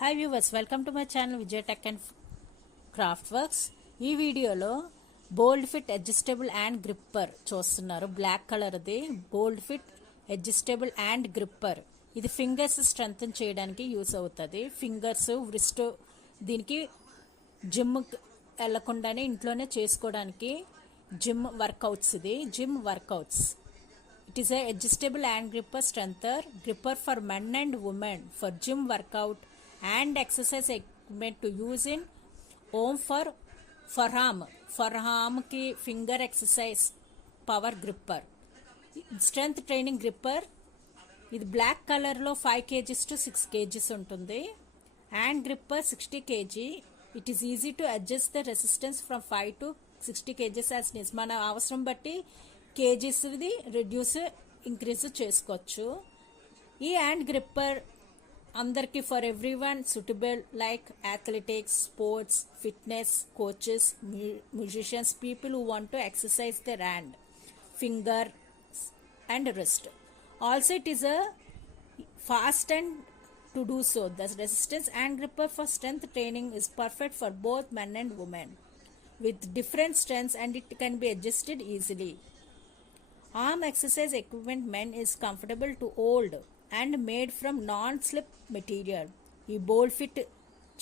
Hi viewers, welcome to my channel Vijay tech and craft works. ఈ వీడియోలో బోల్డ్ fit adjustable and gripper చూస్తున్నారు. బ్లాక్ కలర్ది బోల్డ్ fit adjustable and gripper. ఇది fingers strengthen చేయడానికి యూస్ అవుతుంది. ఫింగర్స్ వ్రిస్ట్ దీనికి జిమ్ వెళ్లకుండానే ఇంట్లోనే చేసుకోవడానికి జిమ్ వర్కౌట్స్. ఇది gym workouts. It is a adjustable and gripper strengthener, gripper for men and women for gym workout and exercise equipment to use in home for forearm ki finger exercise power gripper. Strength training gripper. ఇది black కలర్లో 5 kgs to 6 kgs ఉంటుంది. Hand gripper 60 kg. It is easy to adjust the resistance from 5 to 60 kgs as needs. మన అవసరం బట్టి కేజీస్ది reduce increase చేసుకోవచ్చు. ఈ hand gripper అందరికీ for every one suitable, like athletics, sports, fitness coaches, musicians, people who want to exercise their hand, finger and wrist. Also it is a fast and to do so. The resistance and gripper for strength training is perfect for both men and women with different strengths, and it can be adjusted easily. Arm exercise equipment men is comfortable to hold and made from non-slip material. ఈ bold fit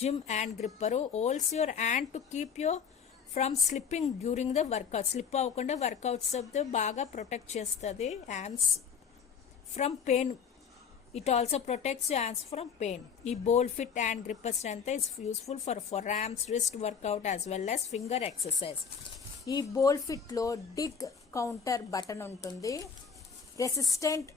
gym and gripper holds your hand to keep you from slipping during the workout. Slip అవ్వకుండా workouts బాగా protect చేస్తుంది hands from pain. It also protects hands from pain. ఈ bold fit hand gripper strength is useful for arms, wrist workout as well as finger exercise. ఈ bold ఫిట్లో డిగ్ counter button ఉంటుంది. Resistant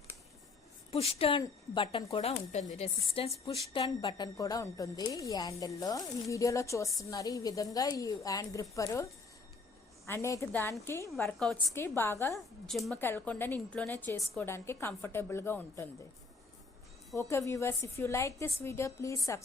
push turn button కూడా ఉంటుంది. Resistance push turn button కూడా ఉంటుంది ఈ హ్యాండిల్లో. ఈ వీడియోలో చూస్తున్నారు. ఈ విధంగా ఈ హ్యాండ్ గ్రిప్పరు అనేక దానికి వర్కౌట్స్కి బాగా జిమ్కి వెళ్ళకుండా ఇంట్లోనే చేసుకోవడానికి కంఫర్టబుల్గా ఉంటుంది. Okay viewers, if you like this video, please subscribe.